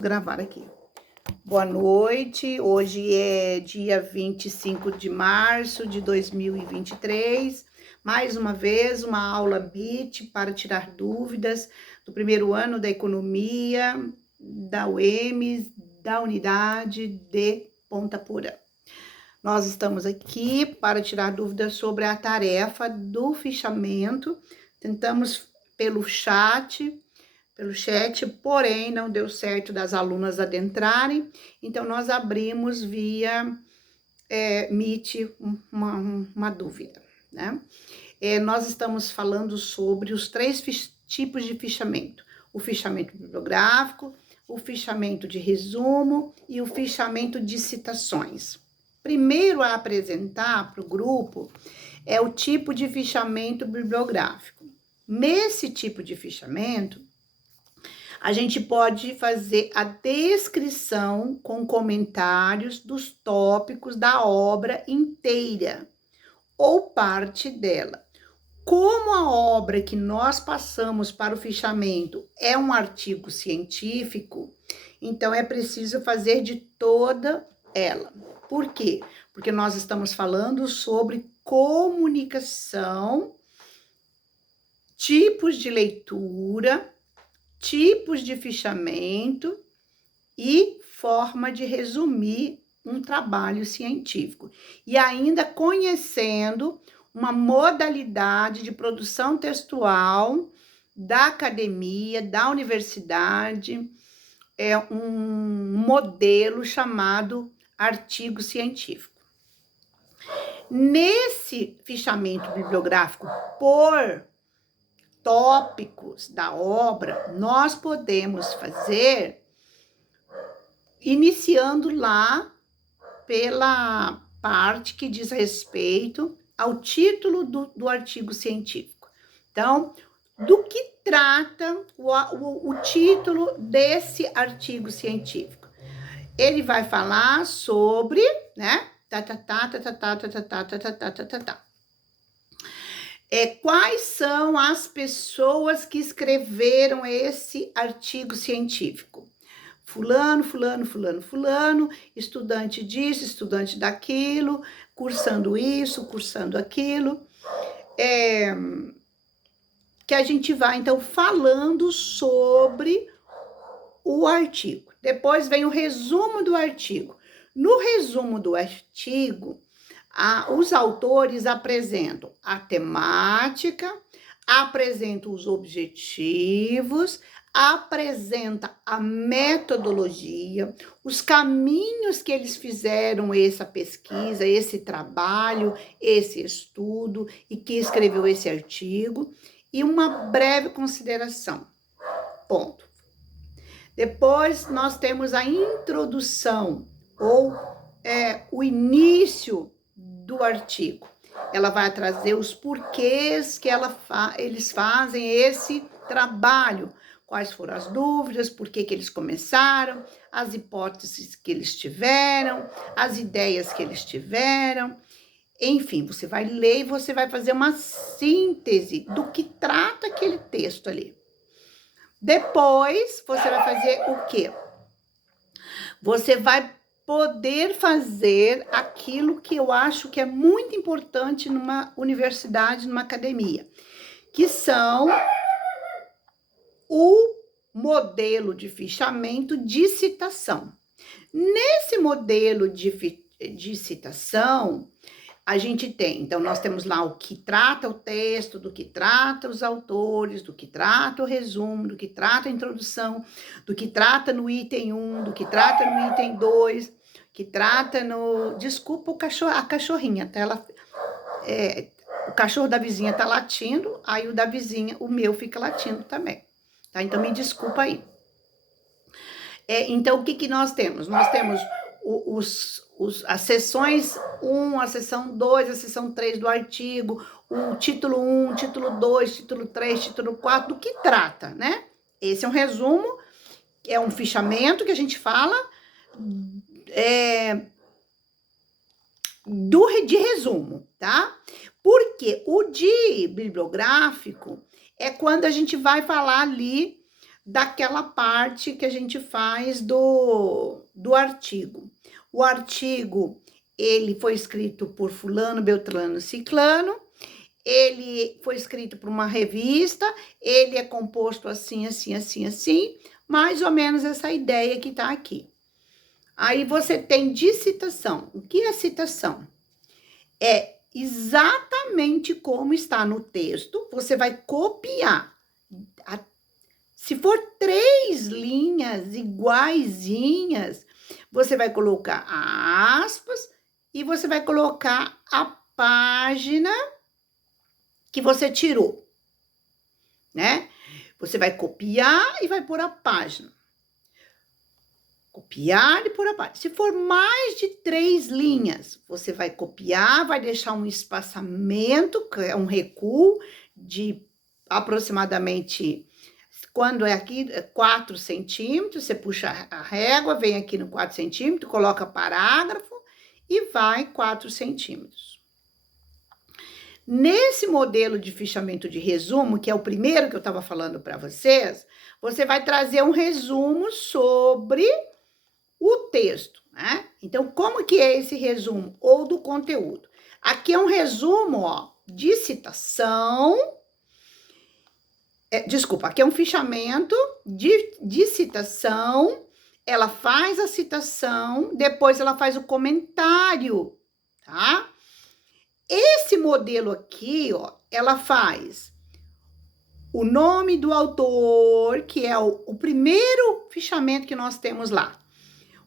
Gravar aqui. Boa noite, hoje é dia 25 de março de 2023. Mais uma vez, uma aula Meet para tirar dúvidas do primeiro ano da economia, da UEMS, da unidade de Ponta Porã. Nós estamos aqui para tirar dúvidas sobre a tarefa do fichamento. Tentamos pelo chat, porém não deu certo das alunas adentrarem, então nós abrimos via Meet uma dúvida, né? Nós estamos falando sobre os três tipos de fichamento: o fichamento bibliográfico, o fichamento de resumo e o fichamento de citações. Primeiro a apresentar para o grupo é o tipo de fichamento bibliográfico. Nesse tipo de fichamento, a gente pode fazer a descrição com comentários dos tópicos da obra inteira ou parte dela. Como a obra que nós passamos para o fichamento é um artigo científico, então é preciso fazer de toda ela. Por quê? Porque nós estamos falando sobre comunicação, tipos de leitura, tipos de fichamento e forma de resumir um trabalho científico. E ainda conhecendo uma modalidade de produção textual da academia, da universidade, um modelo chamado artigo científico. Nesse fichamento bibliográfico por tópicos da obra, nós podemos fazer iniciando lá pela parte que diz respeito ao título do artigo científico. Então, do que trata o título desse artigo científico? Ele vai falar sobre, né? Quais são as pessoas que escreveram esse artigo científico? Fulano, estudante disso, estudante daquilo, cursando isso, cursando aquilo. Que a gente vai, então, falando sobre o artigo. Depois vem o resumo do artigo. No resumo do artigo, os autores apresentam a temática, apresentam os objetivos, apresenta a metodologia, os caminhos que eles fizeram essa pesquisa, esse trabalho, esse estudo e que escreveu esse artigo e uma breve consideração. Ponto. Depois nós temos a introdução ou o início do artigo. Ela vai trazer os porquês que eles fazem esse trabalho, quais foram as dúvidas, por que eles começaram, as hipóteses que eles tiveram, as ideias que eles tiveram. Enfim, você vai ler e você vai fazer uma síntese do que trata aquele texto ali. Depois, você vai fazer o quê? Você vai poder fazer aquilo que eu acho que é muito importante numa universidade, numa academia, que são o modelo de fichamento de citação. Nesse modelo de citação, a gente tem, então, nós temos lá o que trata o texto, do que trata os autores, do que trata o resumo, do que trata a introdução, do que trata no item 1, do que trata no item 2, que trata no... Desculpa a cachorrinha, tá? O cachorro da vizinha tá latindo, aí o da vizinha, o meu, fica latindo também, tá? Então, me desculpa aí. Então, o que nós temos? Nós temos as seções 1, a seção 2, a seção 3 do artigo, o título 1, título 2, título 3, título 4, do que trata, né? Esse é um resumo, é um fichamento que a gente fala de resumo, tá? Porque o de bibliográfico é quando a gente vai falar ali daquela parte que a gente faz do artigo. O artigo, ele foi escrito por fulano, beltrano, ciclano, ele foi escrito por uma revista, ele é composto assim, assim, assim, assim, mais ou menos essa ideia que está aqui. Aí você tem de citação. O que é citação? É exatamente como está no texto, você vai copiar. Se for 3 linhas iguaizinhas, você vai colocar aspas e você vai colocar a página que você tirou, né? Você vai copiar e vai pôr a página. Copiar e pôr a página. Se for mais de 3 linhas, você vai copiar, vai deixar um espaçamento, que é um recuo de aproximadamente, quando é aqui, 4 centímetros, você puxa a régua, vem aqui no 4 centímetros, coloca parágrafo e vai 4 centímetros. Nesse modelo de fichamento de resumo, que é o primeiro que eu estava falando para vocês, você vai trazer um resumo sobre o texto, né? Então, como que é esse resumo? Ou do conteúdo. Aqui é um resumo, ó, de citação. Desculpa, aqui é um fichamento de citação. Ela faz a citação, depois ela faz o comentário, tá? Esse modelo aqui, ó, ela faz o nome do autor, que é o primeiro fichamento que nós temos lá.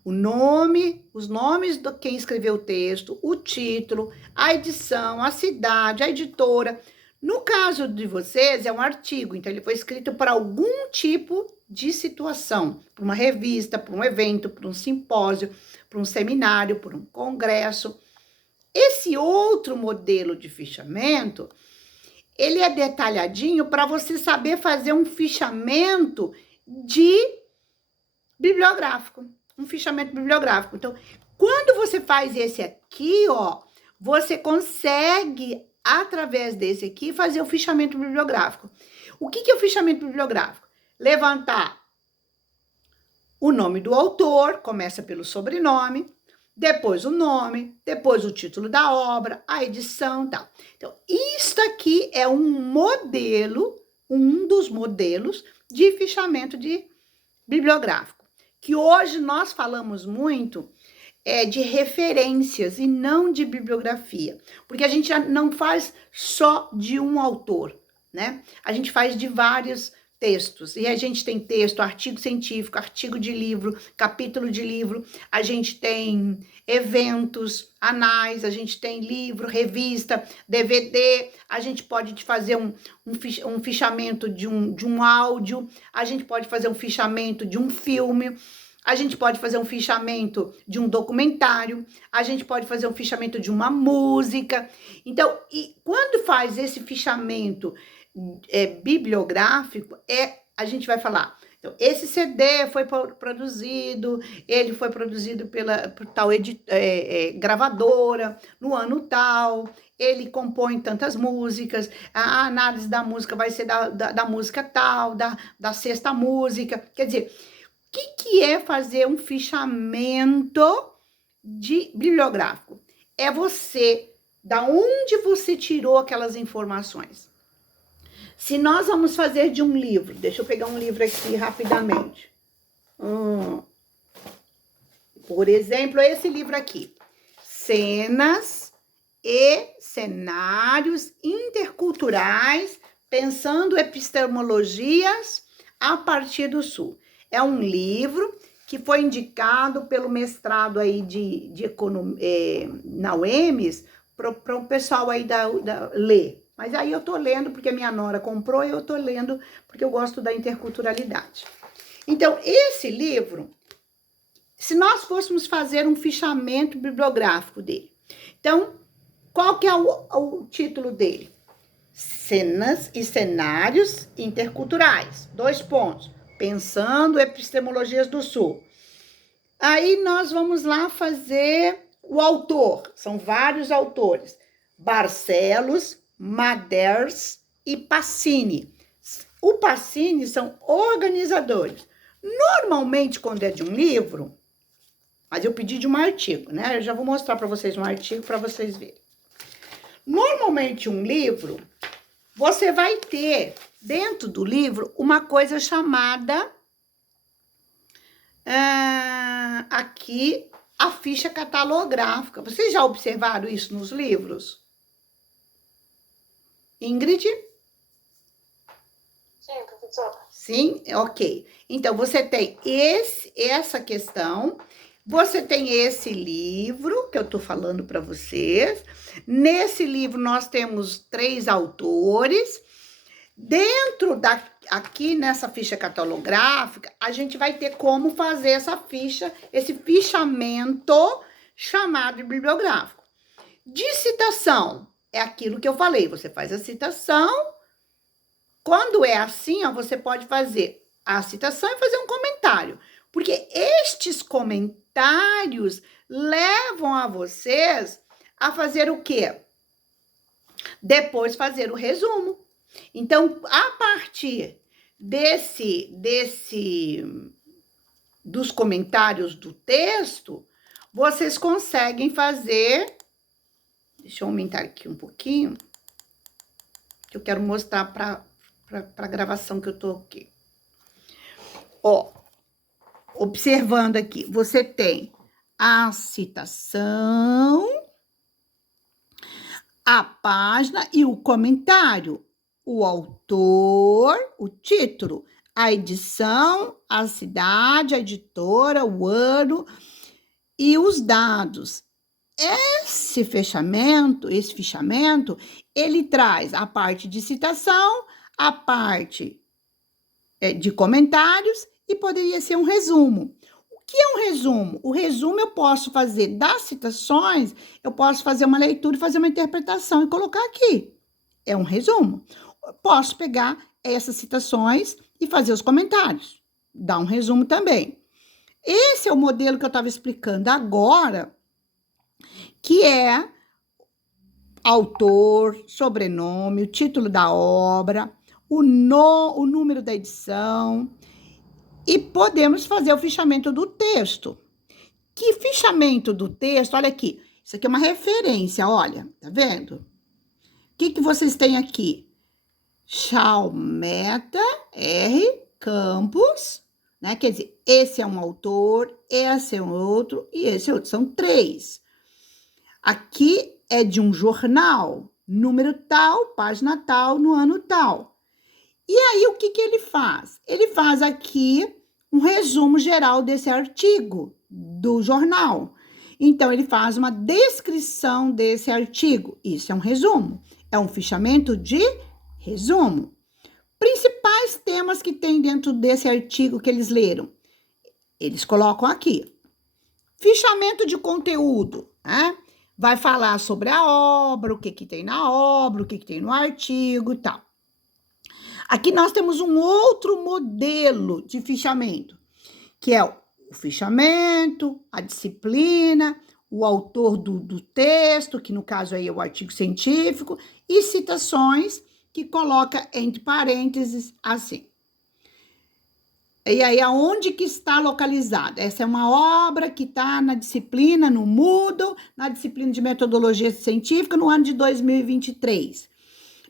O nome, os nomes de quem escreveu o texto, o título, a edição, a cidade, a editora. No caso de vocês, é um artigo, então ele foi escrito para algum tipo de situação, para uma revista, para um evento, para um simpósio, para um seminário, para um congresso. Esse outro modelo de fichamento, ele é detalhadinho para você saber fazer um fichamento bibliográfico. Um fichamento bibliográfico. Então, quando você faz esse aqui, ó, você consegue, através desse aqui, fazer o fichamento bibliográfico. O que é o fichamento bibliográfico? Levantar o nome do autor, começa pelo sobrenome, depois o nome, depois o título da obra, a edição e tal. Então, isto aqui é um modelo, um dos modelos de fichamento bibliográfico, que hoje nós falamos muito de referências e não de bibliografia, porque a gente já não faz só de um autor, né? A gente faz de vários textos, e a gente tem texto, artigo científico, artigo de livro, capítulo de livro, a gente tem eventos, anais, a gente tem livro, revista, DVD, a gente pode fazer um fichamento de um áudio, a gente pode fazer um fichamento de um filme, a gente pode fazer um fichamento de um documentário, a gente pode fazer um fichamento de uma música. Então, quando faz esse fichamento bibliográfico, a gente vai falar, então, esse CD foi produzido, ele foi produzido por tal gravadora, no ano tal, ele compõe tantas músicas, a análise da música vai ser da música tal, da sexta música, quer dizer, o que é fazer um fichamento bibliográfico? É da onde você tirou aquelas informações. Se nós vamos fazer de um livro, deixa eu pegar um livro aqui rapidamente. Por exemplo, esse livro aqui. Cenas e cenários interculturais, pensando epistemologias a partir do Sul. É um livro que foi indicado pelo mestrado aí de economia, na UEMS, para o pessoal aí ler. Mas aí eu tô lendo porque a minha nora comprou e eu tô lendo porque eu gosto da interculturalidade. Então, esse livro, se nós fôssemos fazer um fichamento bibliográfico dele, então, qual que é o título dele? Cenas e cenários interculturais. 2 pontos. Pensando epistemologias do Sul. Aí nós vamos lá fazer o autor. São vários autores. Barcelos, Maders e Pacini. O Pacini são organizadores. Normalmente, quando é de um livro, mas eu pedi de um artigo, né? Eu já vou mostrar para vocês um artigo para vocês verem. Normalmente, um livro, você vai ter dentro do livro uma coisa chamada aqui a ficha catalográfica. Vocês já observaram isso nos livros? Ingrid? Sim, professora. Sim? Ok. Então, você tem essa questão, você tem esse livro que eu tô falando para vocês. Nesse livro, nós temos 3 autores. Dentro aqui nessa ficha catalográfica, a gente vai ter como fazer essa ficha, esse fichamento chamado de bibliográfico. De citação, é aquilo que eu falei, você faz a citação. Quando é assim, ó, você pode fazer a citação e fazer um comentário, porque estes comentários levam a vocês a fazer o quê? Depois fazer o resumo. Então, a partir dos comentários do texto, vocês conseguem fazer. Deixa eu aumentar aqui um pouquinho, que eu quero mostrar para a gravação que eu tô aqui. Ó, observando aqui, você tem a citação, a página e o comentário. O autor, o título, a edição, a cidade, a editora, o ano e os dados. Esse fichamento, ele traz a parte de citação, a parte de comentários e poderia ser um resumo. O que é um resumo? O resumo eu posso fazer das citações, eu posso fazer uma leitura e fazer uma interpretação e colocar aqui. É um resumo. Posso pegar essas citações e fazer os comentários. Dá um resumo também. Esse é o modelo que eu estava explicando agora, que é autor, sobrenome, o título da obra, o número da edição, e podemos fazer o fichamento do texto. Que fichamento do texto? Olha aqui, isso aqui é uma referência, olha, tá vendo? O que vocês têm aqui? Chalmeta R. Campos, né? Quer dizer, esse é um autor, esse é um outro e esse é outro. São 3. Aqui é de um jornal, número tal, página tal, no ano tal. E aí, o que ele faz? Ele faz aqui um resumo geral desse artigo do jornal. Então, ele faz uma descrição desse artigo. Isso é um resumo. É um fichamento de resumo. Principais temas que tem dentro desse artigo que eles leram. Eles colocam aqui. Fichamento de conteúdo, né? Vai falar sobre a obra, o que tem na obra, o que tem no artigo e tal. Aqui nós temos um outro modelo de fichamento, que é o fichamento, a disciplina, o autor do texto, que no caso aí é o artigo científico, e citações, que coloca entre parênteses assim. E aí, aonde que está localizada? Essa é uma obra que está na disciplina, no Moodle, na disciplina de metodologia científica, no ano de 2023.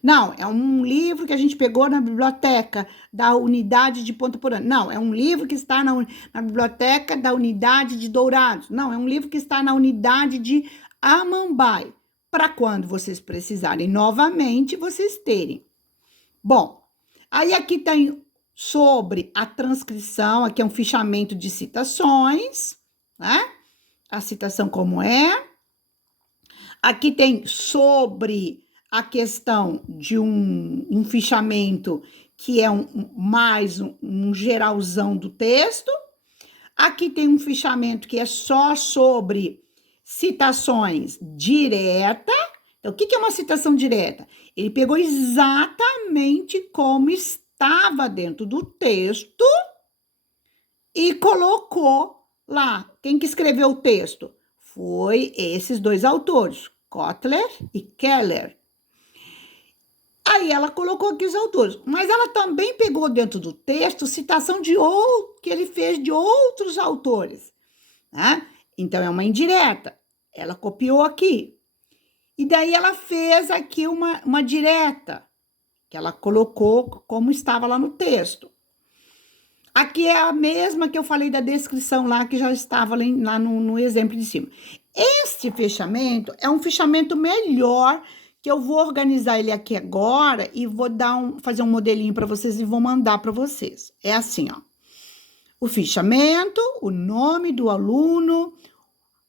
Não, é um livro que a gente pegou na biblioteca da unidade de Ponta Porã. Não, é um livro que está na biblioteca da unidade de Dourados. Não, é um livro que está na unidade de Amambai. Para quando vocês precisarem novamente, vocês terem. Bom, aí aqui tem sobre a transcrição, aqui é um fichamento de citações, né? A citação como é. Aqui tem sobre a questão de um fichamento que é mais um geralzão do texto. Aqui tem um fichamento que é só sobre citações direta. Então, o que é uma citação direta? Ele pegou exatamente como estava dentro do texto e colocou lá. Quem que escreveu o texto? Foi esses 2 autores, Kotler e Keller. Aí ela colocou aqui os autores, mas ela também pegou dentro do texto citação que ele fez de outros autores, né? Então é uma indireta. Ela copiou aqui. E daí ela fez aqui uma direta, que ela colocou como estava lá no texto. Aqui é a mesma que eu falei da descrição lá, que já estava lá no exemplo de cima. Este fechamento é um fechamento melhor, que eu vou organizar ele aqui agora e vou fazer um modelinho para vocês e vou mandar para vocês. É assim, ó. O fichamento, o nome do aluno,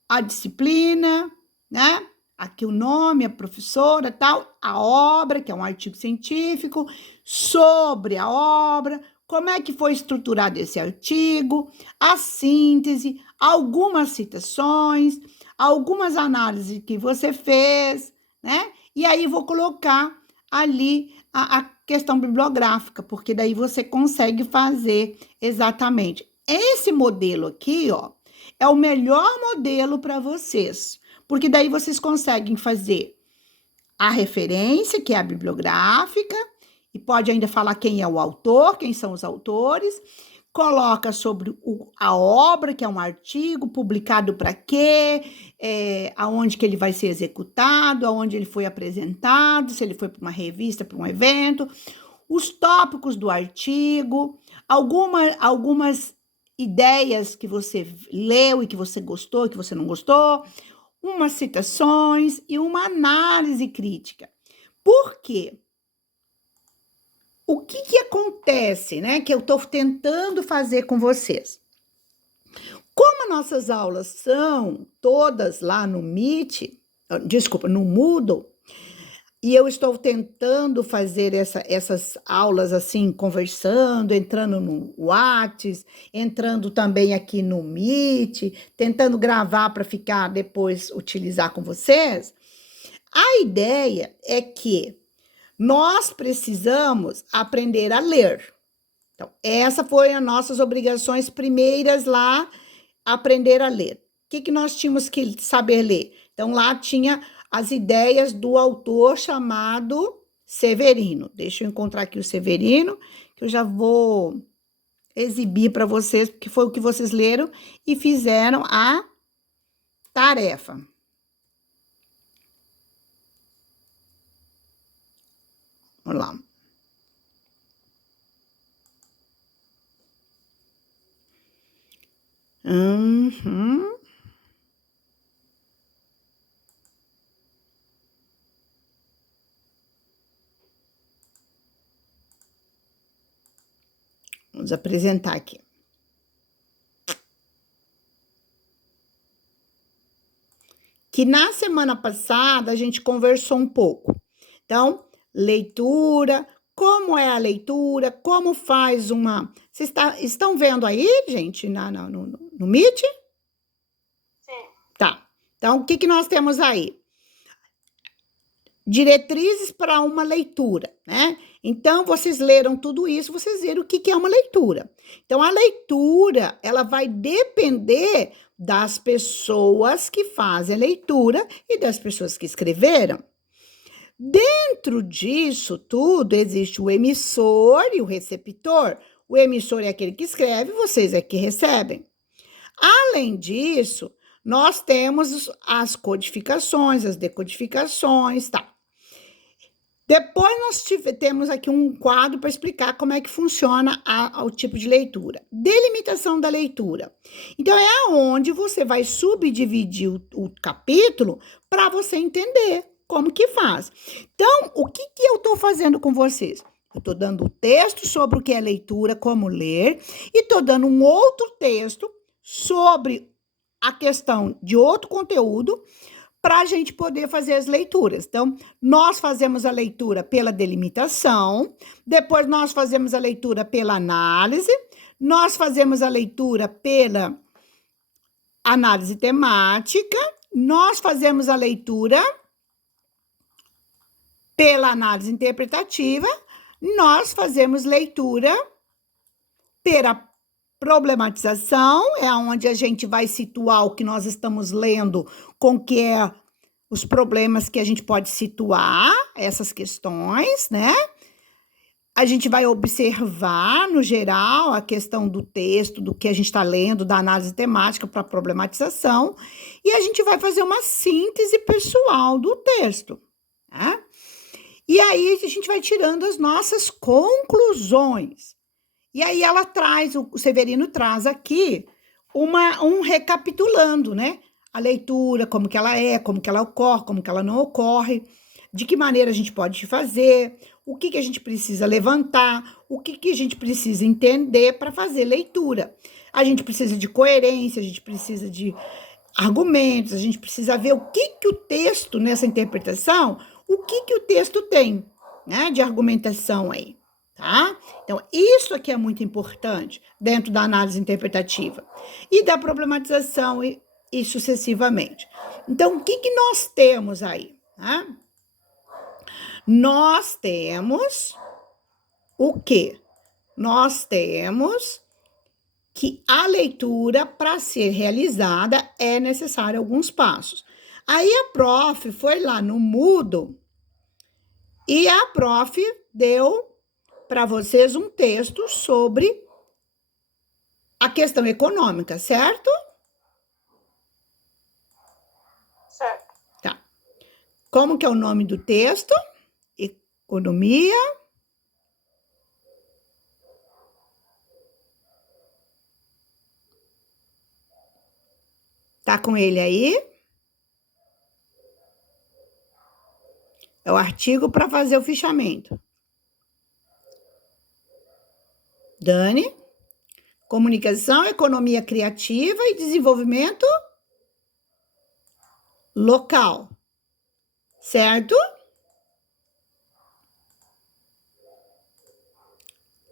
a disciplina, né? Aqui o nome, a professora, tal, a obra, que é um artigo científico, sobre a obra, como é que foi estruturado esse artigo, a síntese, algumas citações, algumas análises que você fez, né? E aí vou colocar ali a questão bibliográfica, porque daí você consegue fazer exatamente. Esse modelo aqui, ó, é o melhor modelo para vocês, porque daí vocês conseguem fazer a referência, que é a bibliográfica, e pode ainda falar quem é o autor, quem são os autores, coloca sobre a obra, que é um artigo, publicado para quê, aonde que ele vai ser executado, aonde ele foi apresentado, se ele foi para uma revista, para um evento, os tópicos do artigo, algumas ideias que você leu e que você gostou, que você não gostou, umas citações e uma análise crítica. Por quê? O que acontece, né, que eu estou tentando fazer com vocês? Como as nossas aulas são todas lá no no Moodle, e eu estou tentando fazer essas aulas assim, conversando, entrando no Whats, entrando também aqui no Meet, tentando gravar para ficar depois utilizar com vocês. A ideia é que nós precisamos aprender a ler. Então, essa foi as nossas obrigações primeiras lá, aprender a ler. O que nós tínhamos que saber ler? Então, lá tinha as ideias do autor chamado Severino. Deixa eu encontrar aqui o Severino, que eu já vou exibir para vocês, porque foi o que vocês leram e fizeram a tarefa. Vamos lá. Vamos apresentar aqui. Que na semana passada a gente conversou um pouco. Então, leitura, como é a leitura, como faz uma... Vocês estão vendo aí, gente, no Meet? Sim. Tá. Então, o que nós temos aí? Diretrizes para uma leitura, né? Então, vocês leram tudo isso, vocês viram o que é uma leitura. Então, a leitura, ela vai depender das pessoas que fazem a leitura e das pessoas que escreveram. Dentro disso tudo, existe o emissor e o receptor. O emissor é aquele que escreve, vocês é que recebem. Além disso, nós temos as codificações, as decodificações, tá? Depois nós temos aqui um quadro para explicar como é que funciona o tipo de leitura. Delimitação da leitura. Então, é onde você vai subdividir o capítulo para você entender como que faz. Então, o que eu estou fazendo com vocês? Eu estou dando o texto sobre o que é leitura, como ler, e estou dando um outro texto sobre a questão de outro conteúdo, para a gente poder fazer as leituras. Então, nós fazemos a leitura pela delimitação, depois nós fazemos a leitura pela análise, nós fazemos a leitura pela análise temática, nós fazemos a leitura pela análise interpretativa, nós fazemos leitura pela problematização, é onde a gente vai situar o que nós estamos lendo com o que é os problemas que a gente pode situar, essas questões, né? A gente vai observar, no geral, a questão do texto, do que a gente está lendo, da análise temática para problematização, e a gente vai fazer uma síntese pessoal do texto, tá? E aí a gente vai tirando as nossas conclusões. E aí ela traz, o Severino traz aqui um recapitulando, né? A leitura, como que ela ocorre, como que ela não ocorre, de que maneira a gente pode fazer, o que a gente precisa levantar, o que a gente precisa entender para fazer leitura. A gente precisa de coerência, a gente precisa de argumentos, a gente precisa ver o que o texto, nessa interpretação, o que o texto tem, né, de argumentação aí, tá? Então, isso aqui é muito importante dentro da análise interpretativa e da problematização e sucessivamente. Então, o que nós temos aí, tá? Nós temos o quê? Nós temos que a leitura, para ser realizada, é necessário alguns passos. Aí a prof foi lá no Moodle e a prof deu para vocês um texto sobre a questão econômica, certo? Certo. Tá. Como que é o nome do texto? Economia. Tá com ele aí? É o artigo para fazer o fichamento. Dani? Comunicação, economia criativa e desenvolvimento local. Certo?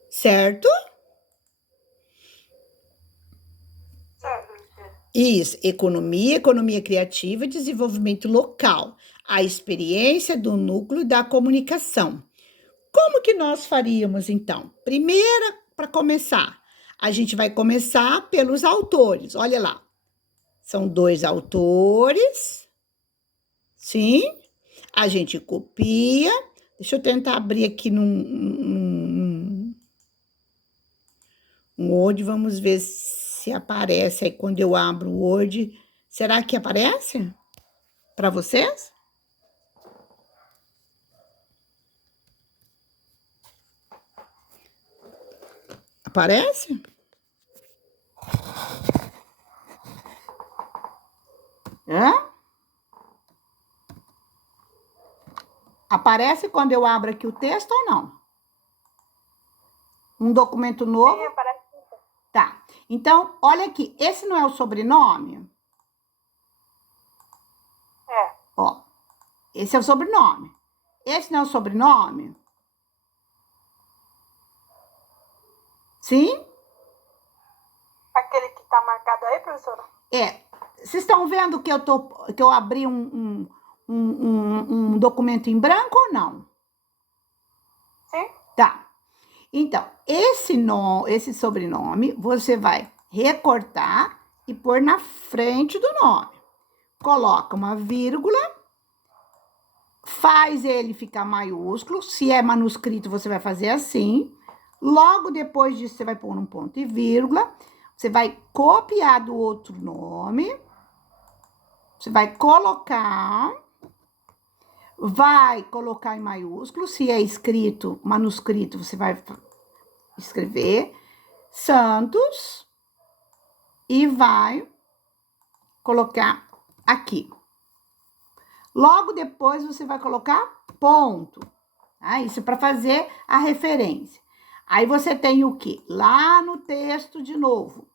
Certo? Certo. Isso, economia criativa e desenvolvimento local. A experiência do núcleo da comunicação. Como que nós faríamos, então? Primeira, para começar, a gente vai começar pelos autores. Olha lá. São 2 autores. Sim. A gente copia. Deixa eu tentar abrir aqui num Word. Vamos ver se aparece aí quando eu abro o Word. Será que aparece para vocês? Aparece? Hã? Aparece quando eu abro aqui o texto ou não? Um documento novo? Sim, aparece. Tá. Então, olha aqui. Esse não é o sobrenome? É. Ó. Esse é o sobrenome. Esse não é o sobrenome? Sim? Aquele que tá marcado aí, professora? É. Vocês estão vendo que eu abri um documento em branco ou não? Sim. Tá. Então, esse sobrenome, você vai recortar e pôr na frente do nome. Coloca uma vírgula, faz ele ficar maiúsculo. Se é manuscrito, você vai fazer assim. Logo depois disso, você vai pôr um ponto e vírgula. Você vai copiar do outro nome. Você vai colocar em maiúsculo. Se é escrito, manuscrito, você vai escrever Santos e vai colocar aqui. Logo depois, você vai colocar ponto. Tá? Isso é para fazer a referência. Aí você tem o quê? Lá no texto, de novo.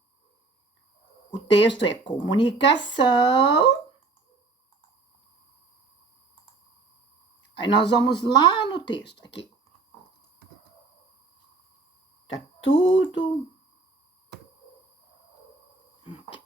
O texto é comunicação. Aí nós vamos lá no texto, aqui. Tá tudo. Aqui.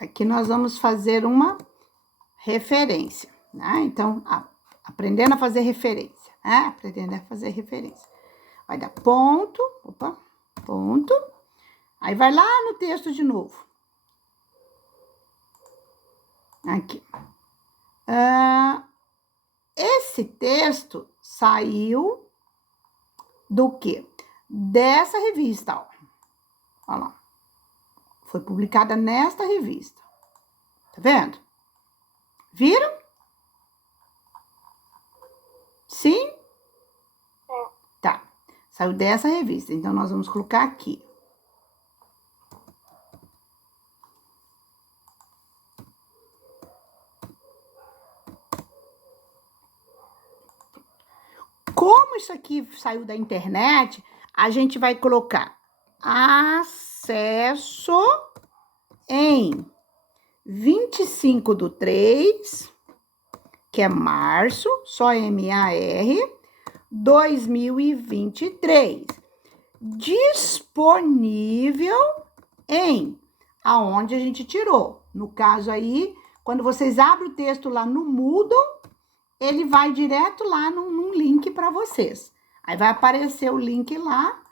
aqui nós vamos fazer uma referência, né? Então, aprendendo a fazer referência, né? Aprendendo a fazer referência. Vai dar ponto, ponto. Aí vai lá no texto de novo. Aqui. Esse texto saiu do quê? Dessa revista, ó. Olha lá. Foi publicada nesta revista. Tá vendo? Viram? Sim? Tá. Saiu dessa revista. Então, nós vamos colocar aqui. Como isso aqui saiu da internet, a gente vai colocar acesso em 25/3, que é março, só M-A-R, 2023. Disponível em aonde a gente tirou. No caso aí, quando vocês abrem o texto lá no Moodle, ele vai direto lá num link para vocês. Aí vai aparecer o link lá,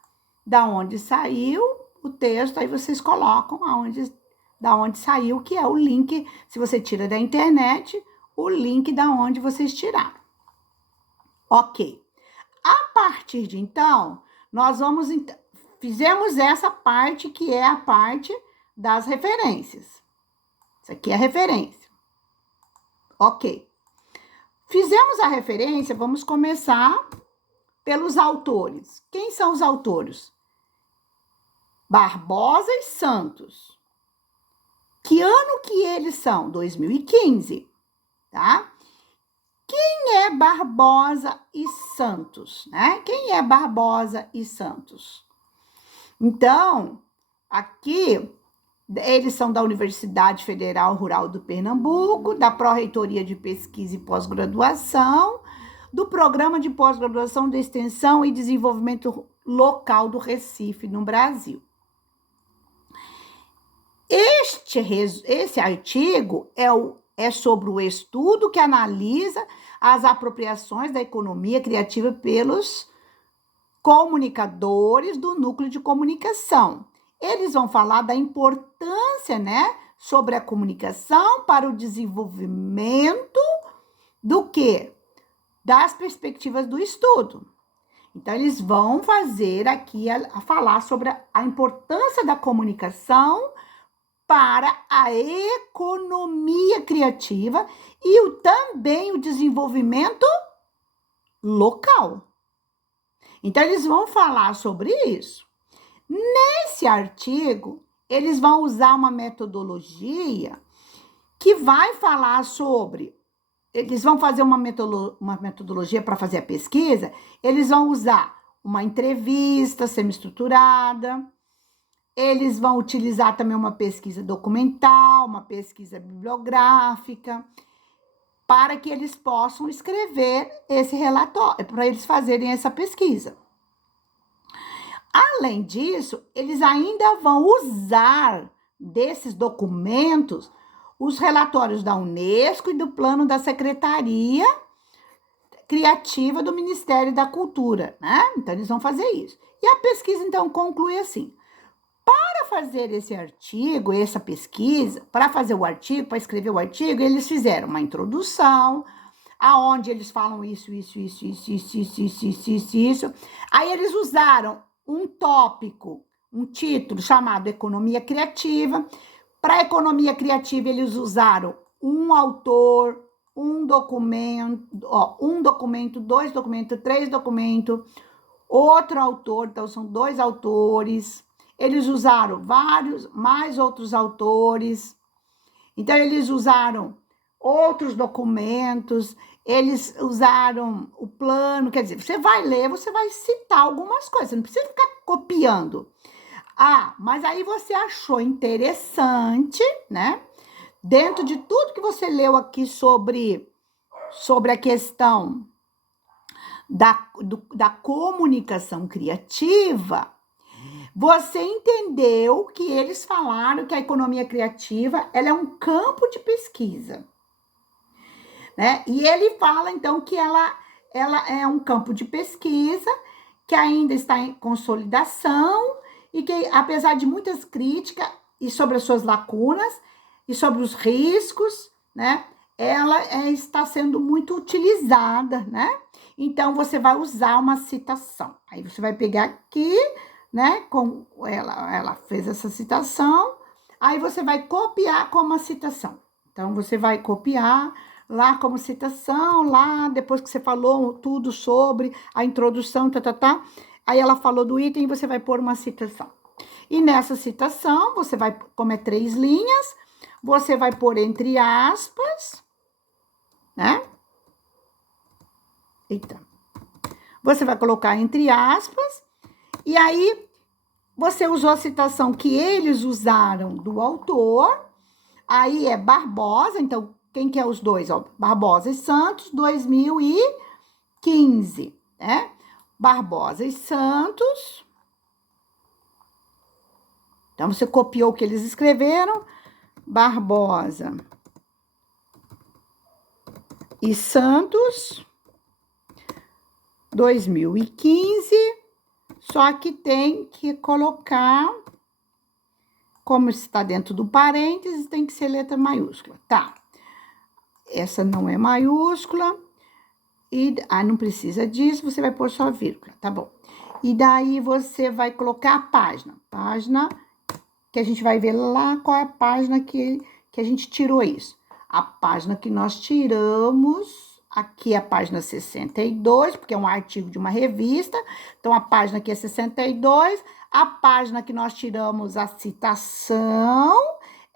da onde saiu o texto, aí vocês colocam da onde saiu, que é o link, se você tira da internet, o link da onde vocês tiraram. Ok. A partir de então, nós vamos... Fizemos essa parte, que é a parte das referências. Isso aqui é a referência. Ok. Fizemos a referência, vamos começar pelos autores. Quem são os autores? Barbosa e Santos. Que ano que eles são? 2015, tá? Quem é Barbosa e Santos, né? Quem é Barbosa e Santos? Então, aqui, eles são da Universidade Federal Rural do Pernambuco, da Pró-Reitoria de Pesquisa e Pós-Graduação, do Programa de Pós-Graduação de Extensão e Desenvolvimento Local do Recife, no Brasil. Esse artigo é sobre o estudo que analisa as apropriações da economia criativa pelos comunicadores do núcleo de comunicação. Eles vão falar da importância, né, sobre a comunicação para o desenvolvimento do quê? Das perspectivas do estudo. Então, eles vão fazer aqui a falar sobre a importância da comunicação para a economia criativa e também o desenvolvimento local. Então, eles vão falar sobre isso. Nesse artigo, eles vão usar uma metodologia que vai falar sobre... Eles vão fazer uma metodologia para fazer a pesquisa, eles vão usar uma entrevista semi-estruturada, eles vão utilizar também uma pesquisa documental, uma pesquisa bibliográfica, para que eles possam escrever esse relatório, para eles fazerem essa pesquisa. Além disso, eles ainda vão usar desses documentos os relatórios da Unesco e do plano da Secretaria Criativa do Ministério da Cultura, né? Então, eles vão fazer isso. E a pesquisa, então, conclui assim. Para fazer esse artigo, essa pesquisa, para fazer o artigo, para escrever o artigo, eles fizeram uma introdução, aonde eles falam isso. Aí eles usaram um tópico, um título chamado Economia Criativa. Para a economia criativa, eles usaram um autor, um documento, dois documentos, três documentos, outro autor, então são 2 autores. Eles usaram mais outros autores. Então, eles usaram outros documentos, eles usaram o plano, quer dizer, você vai ler, você vai citar algumas coisas, você não precisa ficar copiando. Mas aí você achou interessante, né? Dentro de tudo que você leu aqui sobre a questão da comunicação criativa, Você entendeu que eles falaram que a economia criativa, ela é um campo de pesquisa, né? E ele fala, então, que ela é um campo de pesquisa que ainda está em consolidação e que, apesar de muitas críticas e sobre as suas lacunas e sobre os riscos, né? Ela está sendo muito utilizada, né? Então, você vai usar uma citação. Aí, você vai pegar aqui, né? Com ela fez essa citação, aí você vai copiar como a citação. Então, você vai copiar lá como citação, lá depois que você falou tudo sobre a introdução, aí ela falou do item, você vai pôr uma citação. E nessa citação, você vai, como é 3 linhas, você vai pôr entre aspas, né? Eita. Você vai colocar entre aspas, e aí você usou a citação que eles usaram do autor, aí é Barbosa, então quem que é os dois? Ó, Barbosa e Santos, 2015, né? Barbosa e Santos. Então, você copiou o que eles escreveram. Barbosa e Santos, 2015. Só que tem que colocar, como está dentro do parênteses, tem que ser letra maiúscula. Tá. Essa não é maiúscula. E não precisa disso, você vai pôr só vírgula, tá bom. E daí você vai colocar a página. Página que a gente vai ver lá qual é a página que a gente tirou isso. A página que nós tiramos, aqui é a página 62, porque é um artigo de uma revista. Então, a página aqui é 62. A página que nós tiramos a citação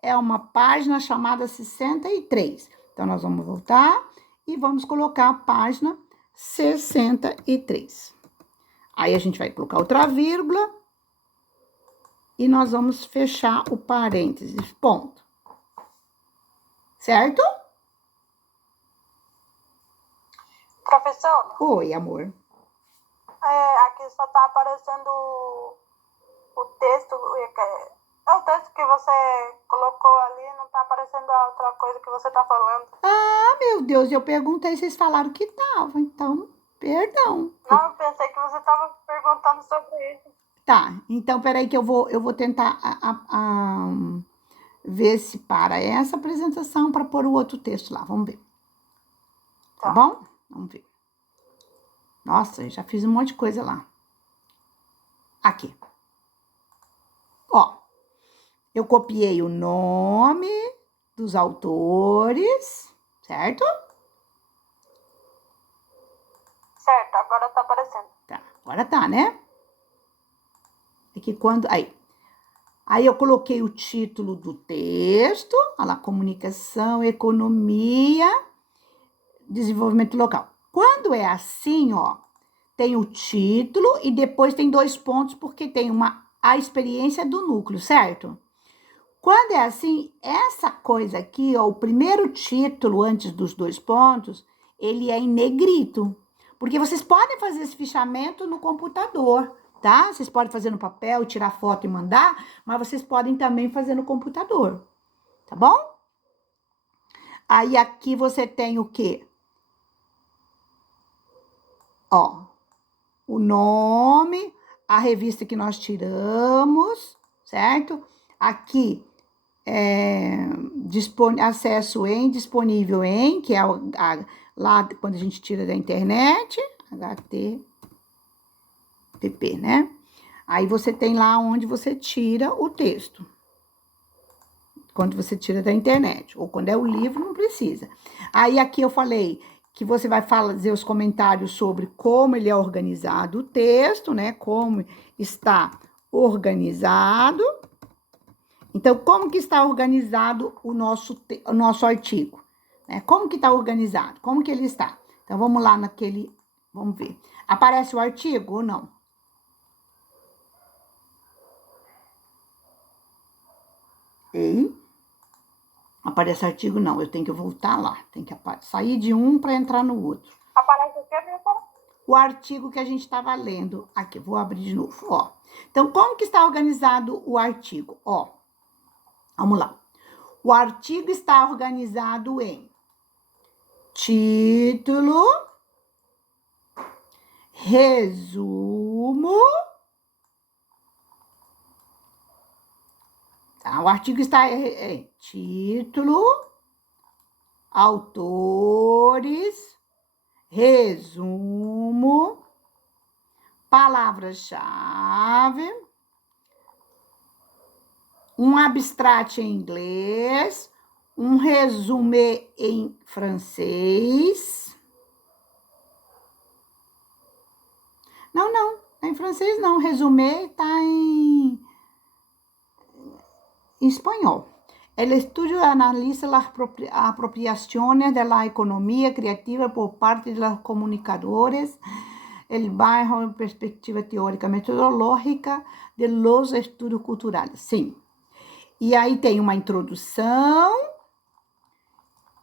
é uma página chamada 63. Então, nós vamos voltar e vamos colocar a página 63. Aí, a gente vai colocar outra vírgula e nós vamos fechar o parênteses, ponto. Certo? Professor? Oi, amor. Aqui só tá aparecendo o texto. É o texto que você colocou ali, não tá aparecendo a outra coisa que você tá falando. Ah, meu Deus, eu perguntei, vocês falaram que tava, então, perdão. Não, eu pensei que você tava perguntando sobre isso. Tá, então, peraí que eu vou tentar ver se para essa apresentação para pôr o outro texto lá, vamos ver. Tá bom? Vamos ver. Nossa, eu já fiz um monte de coisa lá. Aqui. Ó, eu copiei o nome dos autores, certo? Certo, agora tá aparecendo. Tá, agora tá, né? É que quando... Aí eu coloquei o título do texto, olha lá, comunicação, economia, desenvolvimento local. Quando é assim, ó, tem o título e depois tem 2 pontos, porque tem a experiência do núcleo, certo? Quando é assim, essa coisa aqui, ó, o primeiro título antes dos 2 pontos, ele é em negrito. Porque vocês podem fazer esse fichamento no computador, tá? Vocês podem fazer no papel, tirar foto e mandar, mas vocês podem também fazer no computador, tá bom? Aí aqui você tem o quê? Ó, o nome, a revista que nós tiramos, certo? Aqui, acesso em, disponível em, que é lá quando a gente tira da internet, HTTP, né? Aí você tem lá onde você tira o texto. Quando você tira da internet. Ou quando é o livro, não precisa. Aí aqui eu falei que você vai fazer os comentários sobre como ele é organizado o texto, né? Como está organizado. Então, como que está organizado o nosso artigo? Né? Como que está organizado? Como que ele está? Então, vamos lá naquele... Vamos ver. Aparece o artigo ou não? Ei? Aparece artigo, não. Eu tenho que voltar lá. Tem que sair de um para entrar no outro. Aparece o quê, professor? o artigo que a gente estava lendo. Aqui, vou abrir de novo, ó. Então, como que está organizado o artigo? Ó, vamos lá. O artigo está organizado em título, resumo. Tá? O artigo está em título, autores, resumo, palavra-chave, um abstract em inglês, um resumé em francês. Não, em francês não, resumé está em espanhol. El estudio analiza las apropiaciones de la economía creativa por parte de los comunicadores, el bajo en perspectiva teórica metodológica de los estudos culturales. Sim. E aí tem uma introdução,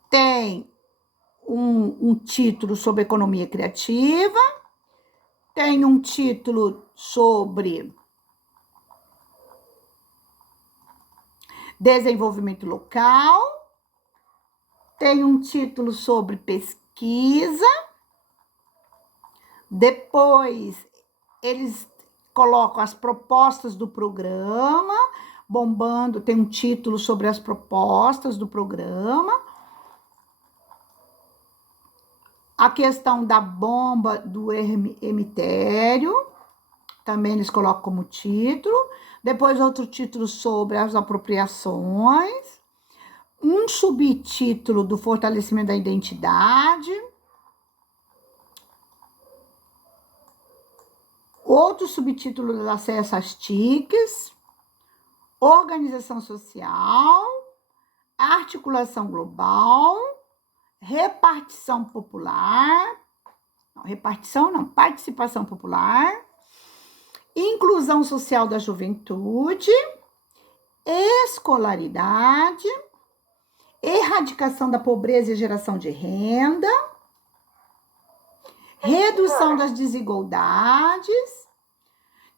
tem um título sobre economia criativa, tem um título sobre desenvolvimento local, tem um título sobre pesquisa, depois eles colocam as propostas do programa, bombando, tem um título sobre as propostas do programa, a questão da bomba do emitério, também eles colocam como título, depois outro título sobre as apropriações, um subtítulo do fortalecimento da identidade, outro subtítulo do acesso às TICs, organização social, articulação global, repartição popular, participação popular, inclusão social da juventude, escolaridade, erradicação da pobreza e geração de renda, redução das desigualdades,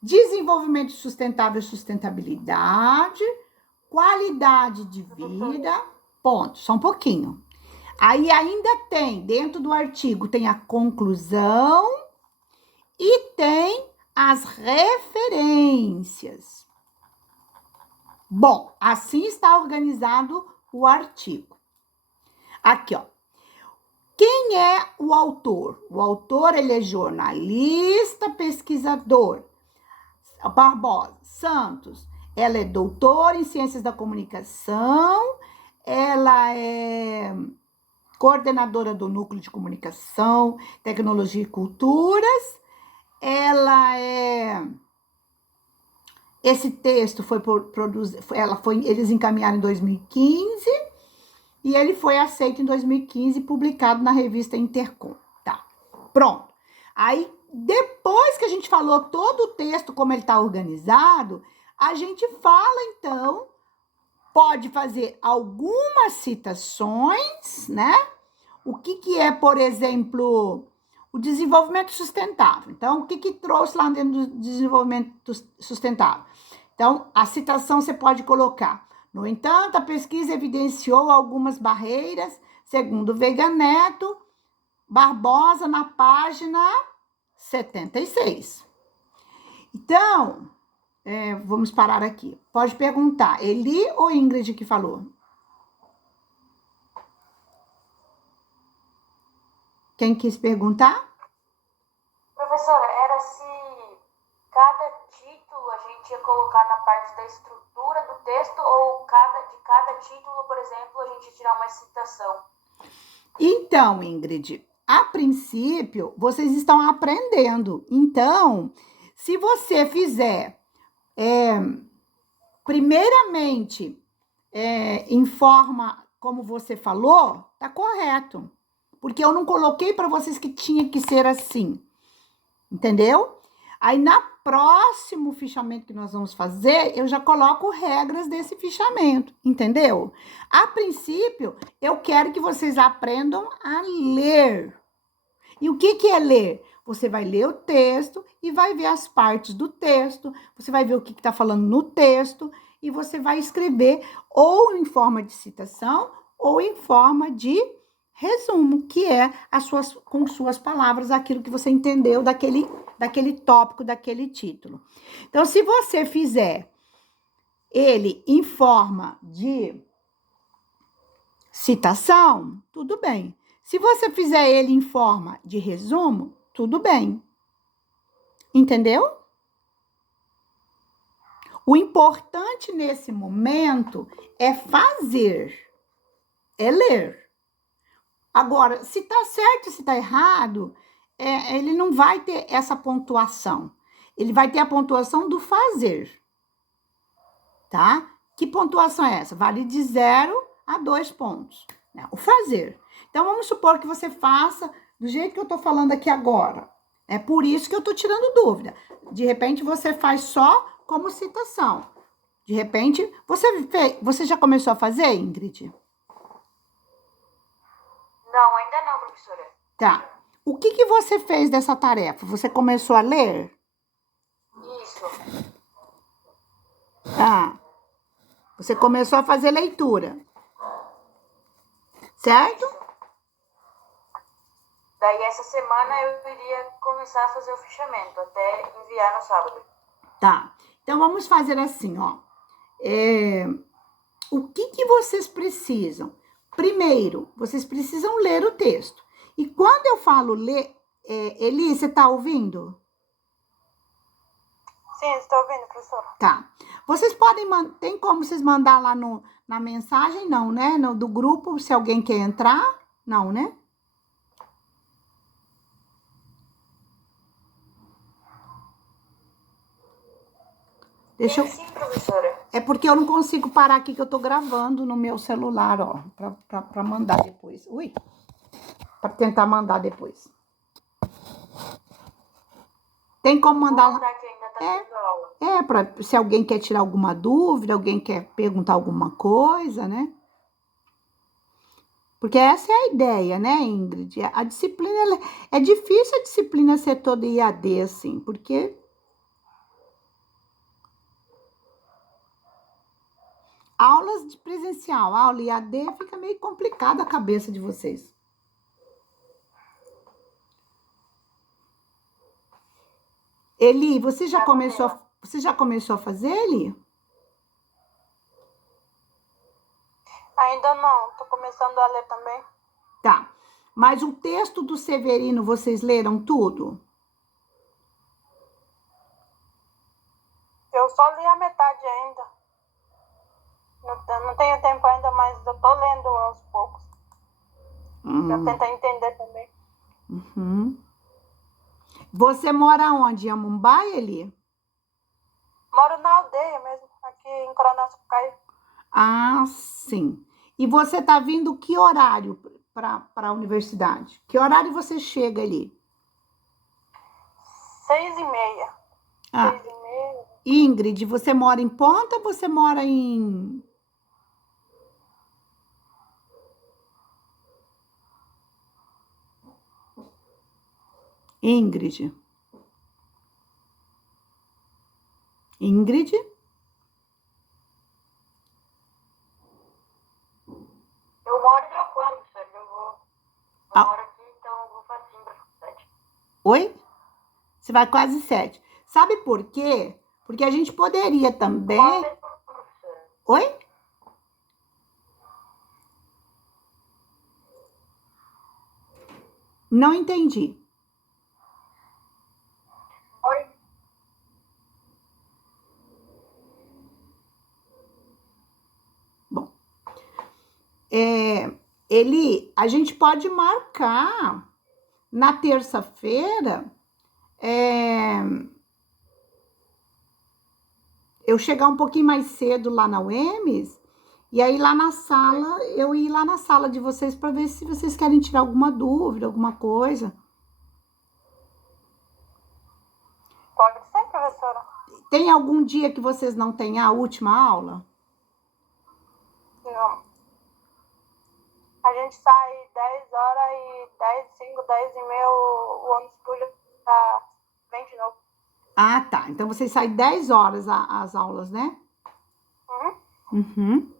desenvolvimento sustentável e sustentabilidade, qualidade de vida, ponto, só um pouquinho. Aí ainda tem, dentro do artigo, tem a conclusão e tem as referências. Bom, assim está organizado o artigo. Aqui, ó. Quem é o autor? O autor, ele é jornalista, pesquisador. Barbosa Santos, ela é doutora em Ciências da Comunicação, ela é coordenadora do Núcleo de Comunicação, Tecnologia e Culturas, ela é... Esse texto foi produzido, eles encaminharam em 2015 e ele foi aceito em 2015 e publicado na revista Intercom. Tá, pronto. Aí, depois que a gente falou todo o texto, como ele está organizado, a gente fala, então, pode fazer algumas citações, né? O que é, por exemplo, o desenvolvimento sustentável. Então, o que trouxe lá dentro do desenvolvimento sustentável? Então, a citação você pode colocar. No entanto, a pesquisa evidenciou algumas barreiras, segundo Veiga Neto, Barbosa, na página 76. Então, vamos parar aqui. Pode perguntar, Eli ou Ingrid que falou? Quem quis perguntar? Professora, era se cada título a gente ia colocar na parte da estrutura do texto ou de cada título, por exemplo, a gente tirar uma citação? Então, Ingrid, a princípio, vocês estão aprendendo. Então, se você fizer, primeiramente, em forma como você falou, tá correto. Porque eu não coloquei para vocês que tinha que ser assim. Entendeu? Aí, na próximo fichamento que nós vamos fazer, eu já coloco regras desse fichamento. Entendeu? A princípio, eu quero que vocês aprendam a ler. E o que é ler? você vai ler o texto e vai ver as partes do texto, você vai ver o que está falando no texto e você vai escrever ou em forma de citação ou em forma de resumo, que é com suas palavras aquilo que você entendeu daquele tópico, daquele título. Então, se você fizer ele em forma de citação, tudo bem. Se você fizer ele em forma de resumo, tudo bem. Entendeu? O importante nesse momento é fazer, é ler. Agora, se tá certo, se tá errado, ele não vai ter essa pontuação. Ele vai ter a pontuação do fazer, tá? Que pontuação é essa? Vale de 0 a 2 pontos, né? O fazer. Então, vamos supor que você faça do jeito que eu tô falando aqui agora. É por isso que eu tô tirando dúvida. De repente, você faz só como citação. De repente, você já começou a fazer, Ingrid? Não, ainda não, professora. Tá. O que você fez dessa tarefa? Você começou a ler? Isso. Tá. Você começou a fazer leitura. Certo? Daí, essa semana, eu iria começar a fazer o fichamento, até enviar no sábado. Tá. Então, vamos fazer assim, ó. O que vocês precisam? Primeiro, vocês precisam ler o texto. E quando eu falo ler, Eli, você tá ouvindo? Sim, estou ouvindo, professora. Tá. Vocês podem, tem como vocês mandar lá na mensagem? Não, né? Do grupo, se alguém quer entrar? Não, né? Deixa eu... Sim, professora. É porque eu não consigo parar aqui, que eu tô gravando no meu celular, ó, pra mandar depois. Ui! Pra tentar mandar depois. Tem como mandar lá? Que ainda tá tendo aula. Se alguém quer tirar alguma dúvida, alguém quer perguntar alguma coisa, né? Porque essa é a ideia, né, Ingrid? A disciplina, é difícil a disciplina ser toda IAD, assim, porque aulas de presencial, aula IAD, fica meio complicado a cabeça de vocês. Eli, você já começou a fazer, Eli? Ainda não, tô começando a ler também. Tá. Mas o texto do Severino, vocês leram tudo? Eu só li a metade ainda. Não tenho tempo ainda, mas eu tô lendo aos poucos. Pra tentar entender também. Uhum. Você mora onde? Em Mumbai, Eli? Moro na aldeia mesmo, aqui em Coronel Sapucaí. Ah, sim. E você tá vindo que horário para a universidade? Que horário você chega ali? 6h30. Ah, 6h30. Ingrid, você mora em Ponta ou você mora em... Ingrid? Ingrid? Eu moro em Tranquilo, professor. Eu moro aqui, então eu vou facinho pra faculdade. Oi? Você vai quase 7. Sabe por quê? Porque a gente poderia também... Oi? Não entendi. Oi? Bom, Eli, a gente pode marcar na terça-feira eu chegar um pouquinho mais cedo lá na UEMS e aí lá na sala, eu ir lá na sala de vocês para ver se vocês querem tirar alguma dúvida, alguma coisa. Pode ser, professora. Tem algum dia que vocês não têm a última aula? Não. A gente sai 10 horas e 10, 5, 10 e meia, o ônibus pula vem de novo. Ah, tá. Então, vocês saem 10 horas as aulas, né? Uhum.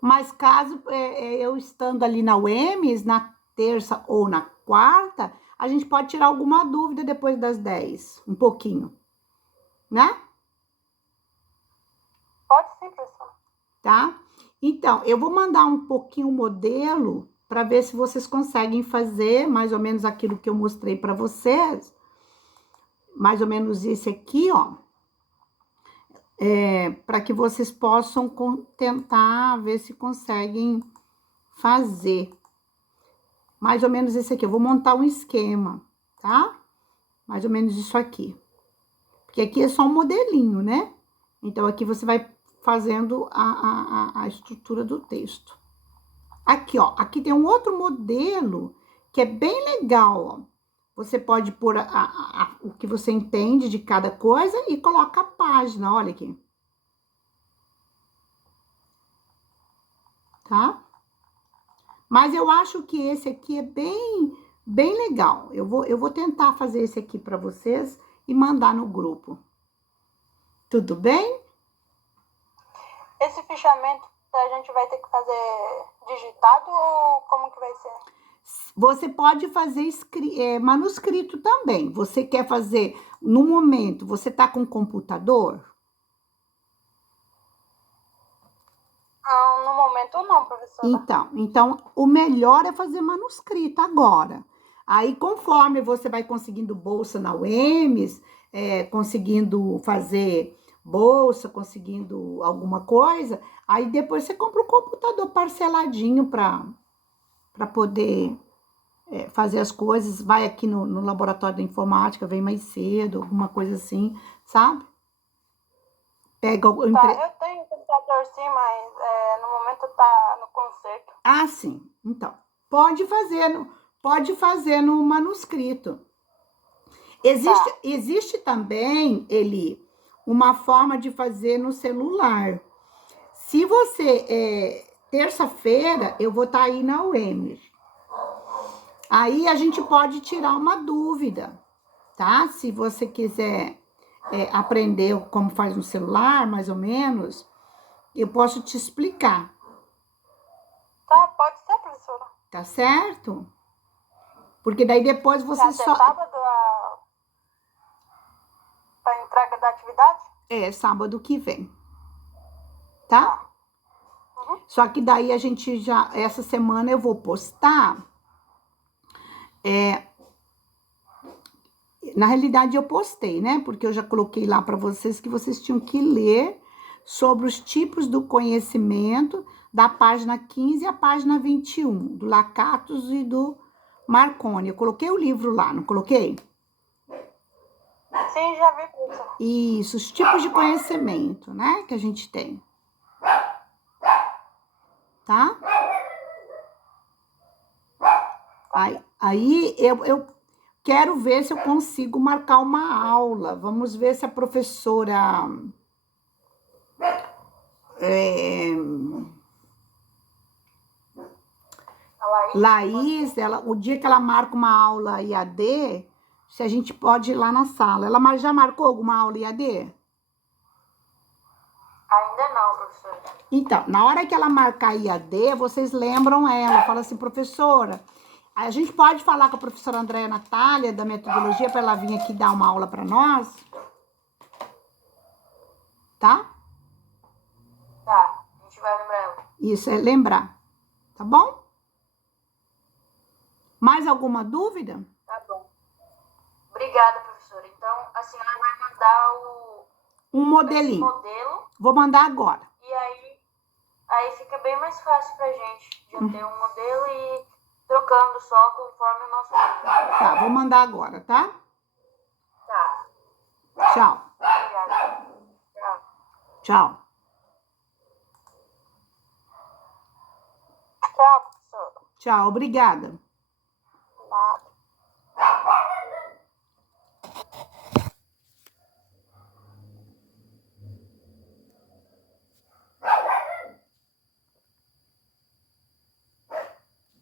Mas caso eu estando ali na UEMS, na terça ou na quarta, a gente pode tirar alguma dúvida depois das 10, um pouquinho, né? Pode sim, professora. Tá? Então, eu vou mandar um pouquinho o modelo para ver se vocês conseguem fazer mais ou menos aquilo que eu mostrei para vocês. Mais ou menos esse aqui, ó. Para que vocês possam tentar ver se conseguem fazer. Mais ou menos esse aqui. Eu vou montar um esquema, tá? Mais ou menos isso aqui. Porque aqui é só um modelinho, né? Então, aqui você vai fazendo a estrutura do texto. Aqui, ó. Aqui tem um outro modelo que é bem legal, ó. Você pode pôr o que você entende de cada coisa e coloca a página, olha aqui. Tá? Mas eu acho que esse aqui é bem legal. Eu vou tentar fazer esse aqui para vocês e mandar no grupo. Tudo bem? Esse fichamento a gente vai ter que fazer digitado ou como que vai ser? Você pode fazer manuscrito também. Você quer fazer, no momento, você tá com computador? No momento não, professora. Então, o melhor é fazer manuscrito agora. Aí, conforme você vai conseguindo bolsa na UEMS, conseguindo fazer bolsa, conseguindo alguma coisa, aí depois você compra o computador parceladinho para poder fazer as coisas, vai aqui no laboratório da informática, vem mais cedo, alguma coisa assim, sabe? Pega o Eu tenho computador sim, mas no momento tá no concerto. Ah, sim. Então, pode fazer no manuscrito. Existe também, Eli, uma forma de fazer no celular. Se você, terça-feira, eu vou estar aí na UEMS. Aí a gente pode tirar uma dúvida, tá? Se você quiser aprender como faz no celular, mais ou menos, eu posso te explicar, Tá, pode ser, professora. tá certo? Porque daí depois você Até sábado a entrega da atividade? Sábado que vem, tá? Uhum. Só que daí a gente essa semana eu vou postar. Na realidade eu postei, né? Porque eu já coloquei lá para vocês que vocês tinham que ler sobre os tipos do conhecimento da página 15 à página 21, do Lakatos e do Marconi. Eu coloquei o livro lá, não coloquei? Sim, já vi, professora. Isso, os tipos de conhecimento, né? Que a gente tem. Tá? Aí eu quero ver se eu consigo marcar uma aula. Vamos ver se a professora Laís, o dia que ela marca uma aula IAD, se a gente pode ir lá na sala. Ela já marcou alguma aula IAD? Ainda não, professora. Então, na hora que ela marcar IAD, vocês lembram ela. Fala assim, professora, a gente pode falar com a professora Andréia Natália, da metodologia, para ela vir aqui dar uma aula para nós? Tá? Tá, a gente vai lembrar ela. Isso, é lembrar. Tá bom? Mais alguma dúvida? Tá bom. Obrigada, professora. Então, a senhora vai mandar um modelinho. esse modelo. Vou mandar agora. E aí fica bem mais fácil pra gente já ter um modelo e trocando só conforme o nosso livro. Tá, vou mandar agora, tá? Tá. Tchau. Obrigada. Tchau. Tchau. Tchau, professora. Tchau, obrigada. Nada.